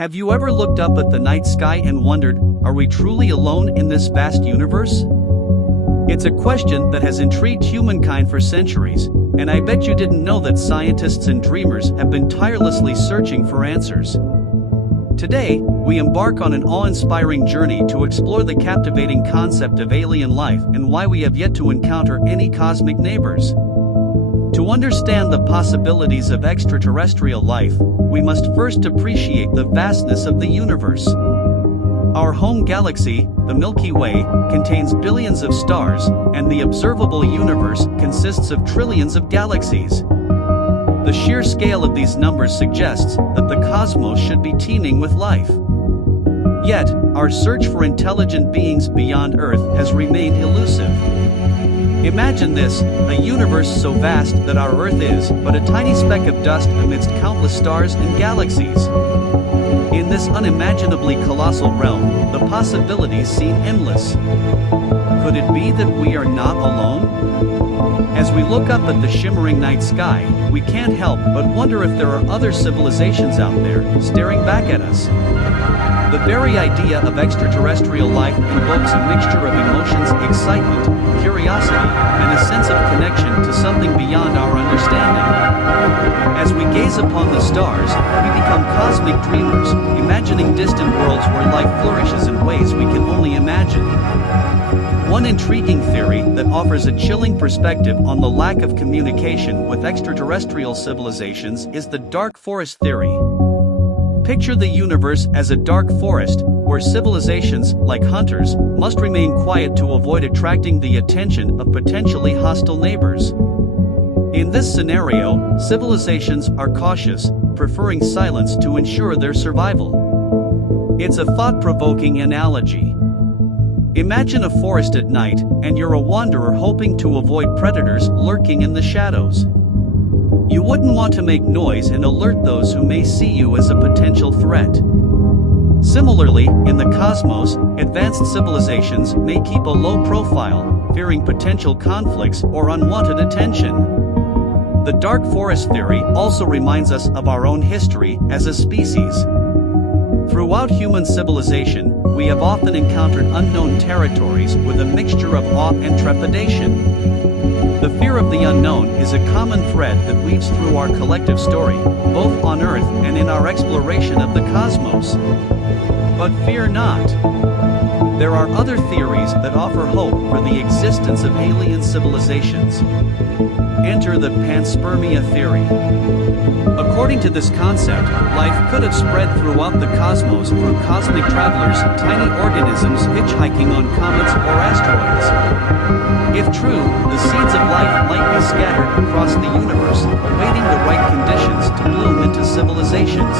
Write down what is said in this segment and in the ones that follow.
Have you ever looked up at the night sky and wondered, are we truly alone in this vast universe? It's a question that has intrigued humankind for centuries, and I bet you didn't know that scientists and dreamers have been tirelessly searching for answers. Today, we embark on an awe-inspiring journey to explore the captivating concept of alien life and why we have yet to encounter any cosmic neighbors. To understand the possibilities of extraterrestrial life, we must first appreciate the vastness of the universe. Our home galaxy, the Milky Way, contains billions of stars, and the observable universe consists of trillions of galaxies. The sheer scale of these numbers suggests that the cosmos should be teeming with life. Yet, our search for intelligent beings beyond Earth has remained elusive. Imagine this, a universe so vast that our Earth is but a tiny speck of dust amidst countless stars and galaxies. In this unimaginably colossal realm, the possibilities seem endless. Could it be that we are not alone? As we look up at the shimmering night sky, we can't help but wonder if there are other civilizations out there, staring back at us. The very idea of extraterrestrial life invokes a mixture of emotions, excitement, curiosity, and a sense of connection to something beyond our understanding. As we gaze upon the stars, we become cosmic dreamers, imagining distant worlds where life flourishes in ways we can only imagine. One intriguing theory that offers a chilling perspective on the lack of communication with extraterrestrial civilizations is the dark forest theory. Picture the universe as a dark forest, where civilizations, like hunters, must remain quiet to avoid attracting the attention of potentially hostile neighbors. In this scenario, civilizations are cautious, preferring silence to ensure their survival. It's a thought-provoking analogy. Imagine a forest at night, and you're a wanderer hoping to avoid predators lurking in the shadows. You wouldn't want to make noise and alert those who may see you as a potential threat. Similarly, in the cosmos, advanced civilizations may keep a low profile, fearing potential conflicts or unwanted attention. The dark forest theory also reminds us of our own history as a species. Throughout human civilization, we have often encountered unknown territories with a mixture of awe and trepidation. The fear of the unknown is a common thread that weaves through our collective story, both on Earth and in our exploration of the cosmos. But fear not. There are other theories that offer hope for the existence of alien civilizations. Enter the panspermia theory. According to this concept, life could have spread throughout the cosmos through cosmic travelers, tiny organisms hitchhiking on comets or asteroids. If true, the seeds of life might be scattered across the universe, awaiting the right conditions to bloom into civilizations.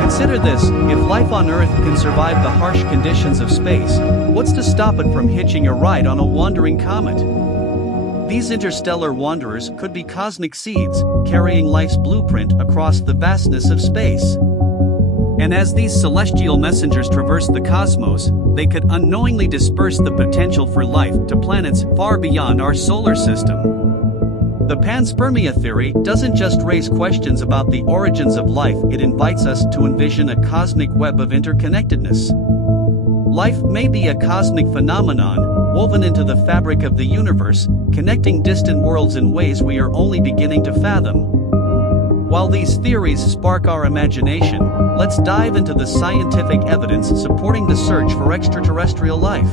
Consider this, if life on Earth can survive the harsh conditions of space, what's to stop it from hitching a ride on a wandering comet? These interstellar wanderers could be cosmic seeds, carrying life's blueprint across the vastness of space. And as these celestial messengers traverse the cosmos, they could unknowingly disperse the potential for life to planets far beyond our solar system. The panspermia theory doesn't just raise questions about the origins of life, it invites us to envision a cosmic web of interconnectedness. Life may be a cosmic phenomenon, woven into the fabric of the universe, connecting distant worlds in ways we are only beginning to fathom. While these theories spark our imagination, let's dive into the scientific evidence supporting the search for extraterrestrial life.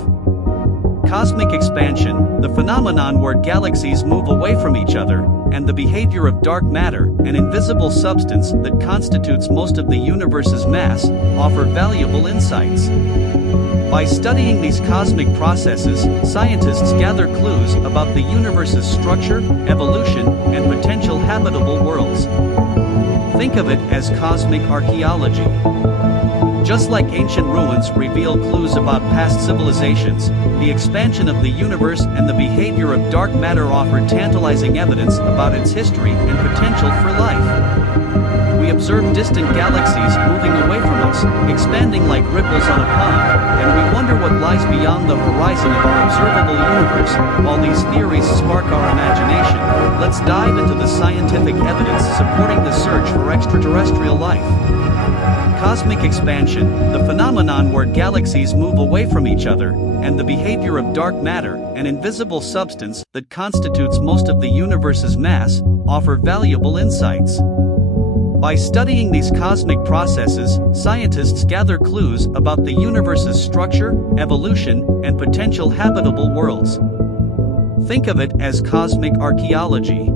Cosmic expansion, the phenomenon where galaxies move away from each other, and the behavior of dark matter, an invisible substance that constitutes most of the universe's mass, offer valuable insights. By studying these cosmic processes, scientists gather clues about the universe's structure, evolution, and potential habitable worlds. Think of it as cosmic archaeology. Just like ancient ruins reveal clues about past civilizations, the expansion of the universe and the behavior of dark matter offer tantalizing evidence about its history and potential for life. We observe distant galaxies moving away from us, expanding like ripples on a pond, and we wonder what lies beyond the horizon of our observable universe. While these theories spark our imagination, let's dive into the scientific evidence supporting the search for extraterrestrial life. cosmic expansion, the phenomenon where galaxies move away from each other, and the behavior of dark matter, an invisible substance that constitutes most of the universe's mass, offer valuable insights. By studying these cosmic processes, scientists gather clues about the universe's structure, evolution, and potential habitable worlds. Think of it as cosmic archaeology.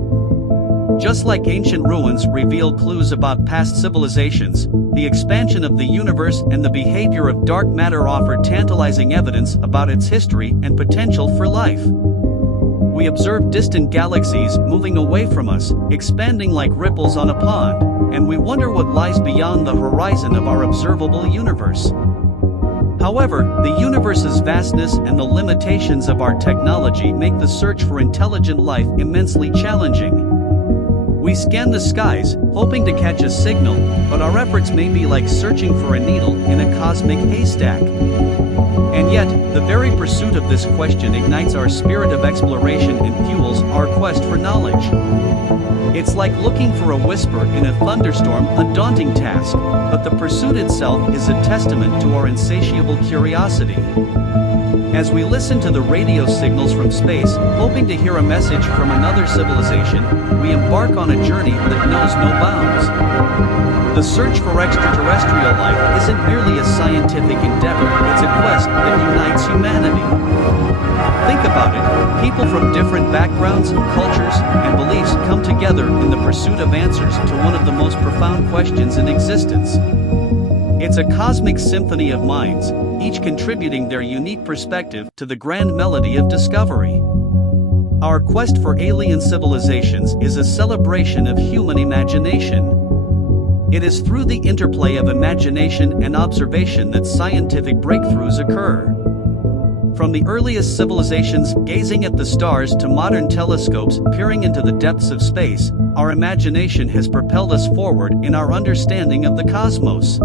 Just like ancient ruins reveal clues about past civilizations, the expansion of the universe and the behavior of dark matter offer tantalizing evidence about its history and potential for life. We observe distant galaxies moving away from us, expanding like ripples on a pond, and we wonder what lies beyond the horizon of our observable universe. However, the universe's vastness and the limitations of our technology make the search for intelligent life immensely challenging. We scan the skies, hoping to catch a signal, but our efforts may be like searching for a needle in a cosmic haystack. And yet, the very pursuit of this question ignites our spirit of exploration and fuels our quest for knowledge. It's like looking for a whisper in a thunderstorm, a daunting task, but the pursuit itself is a testament to our insatiable curiosity. As we listen to the radio signals from space, hoping to hear a message from another civilization, we embark on a journey that knows no bounds. The search for extraterrestrial life isn't merely a scientific endeavor, it's a quest that unites humanity. Think about it, people from different backgrounds, cultures, and beliefs come together in the pursuit of answers to one of the most profound questions in existence. It's a cosmic symphony of minds, each contributing their unique perspective to the grand melody of discovery. Our quest for alien civilizations is a celebration of human imagination. It is through the interplay of imagination and observation that scientific breakthroughs occur. From the earliest civilizations gazing at the stars to modern telescopes peering into the depths of space, our imagination has propelled us forward in our understanding of the cosmos.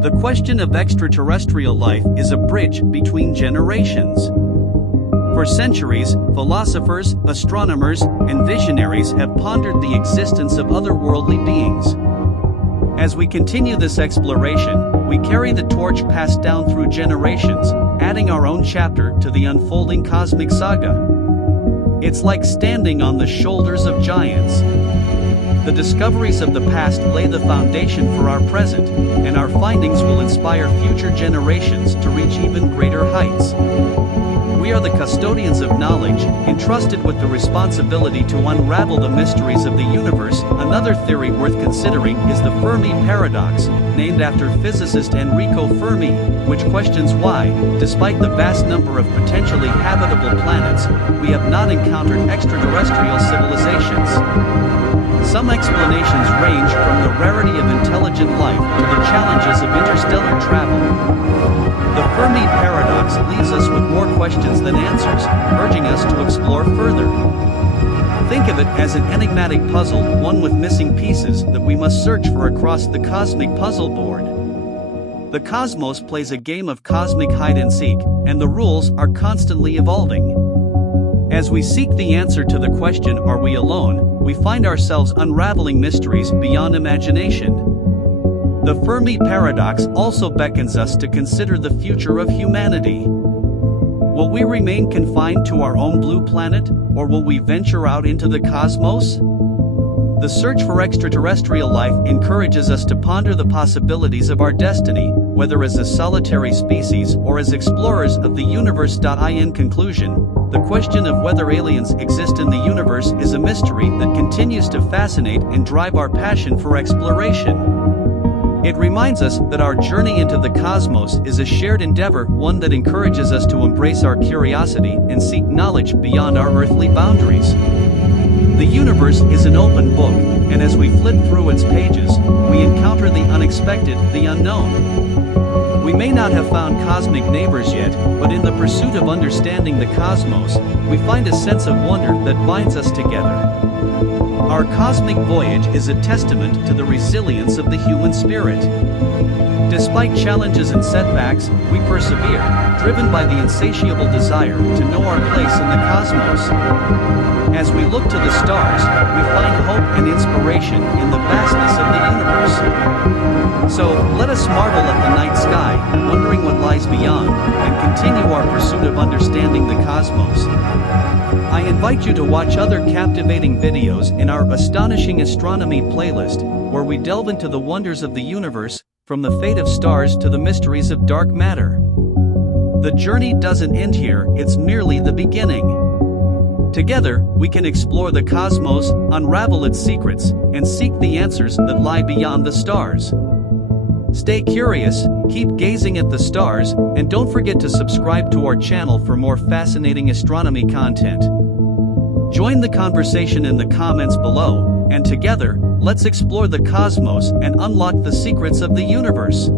The question of extraterrestrial life is a bridge between generations. For centuries, philosophers, astronomers, and visionaries have pondered the existence of otherworldly beings. As we continue this exploration, we carry the torch passed down through generations, adding our own chapter to the unfolding cosmic saga. It's like standing on the shoulders of giants. The discoveries of the past lay the foundation for our present, and our findings will inspire future generations to reach even greater heights. We are the custodians of knowledge, entrusted with the responsibility to unravel the mysteries of the universe. Another theory worth considering is the Fermi paradox, named after physicist Enrico Fermi, which questions why, despite the vast number of potentially habitable planets, we have not encountered extraterrestrial civilizations. Some explanations range from the rarity of intelligent life to the challenges of interstellar travel. The Fermi paradox leaves us with more questions than answers, urging us to explore further. Think of it as an enigmatic puzzle, one with missing pieces that we must search for across the cosmic puzzle board. The cosmos plays a game of cosmic hide-and-seek, and the rules are constantly evolving. As we seek the answer to the question, "Are we alone?" we find ourselves unraveling mysteries beyond imagination. The Fermi paradox also beckons us to consider the future of humanity. Will we remain confined to our own blue planet, or will we venture out into the cosmos? The search for extraterrestrial life encourages us to ponder the possibilities of our destiny, whether as a solitary species or as explorers of the universe. In conclusion, the question of whether aliens exist in the universe is a mystery that continues to fascinate and drive our passion for exploration. It reminds us that our journey into the cosmos is a shared endeavor, one that encourages us to embrace our curiosity and seek knowledge beyond our earthly boundaries. The universe is an open book, and as we flip through its pages, we encounter the unexpected, the unknown. We may not have found cosmic neighbors yet, but in the pursuit of understanding the cosmos, we find a sense of wonder that binds us together. Our cosmic voyage is a testament to the resilience of the human spirit. Despite challenges and setbacks, we persevere, driven by the insatiable desire to know our place in the cosmos. As we look to the stars, we find hope and inspiration in the vastness of the universe. So, let us marvel at the night sky, wondering what lies beyond, and continue our pursuit of understanding the cosmos. I invite you to watch other captivating videos in our Astonishing Astronomy playlist, where we delve into the wonders of the universe, from the fate of stars to the mysteries of dark matter. The journey doesn't end here, it's merely the beginning. Together, we can explore the cosmos, unravel its secrets, and seek the answers that lie beyond the stars. Stay curious, keep gazing at the stars, and don't forget to subscribe to our channel for more fascinating astronomy content. Join the conversation in the comments below, and together, let's explore the cosmos and unlock the secrets of the universe.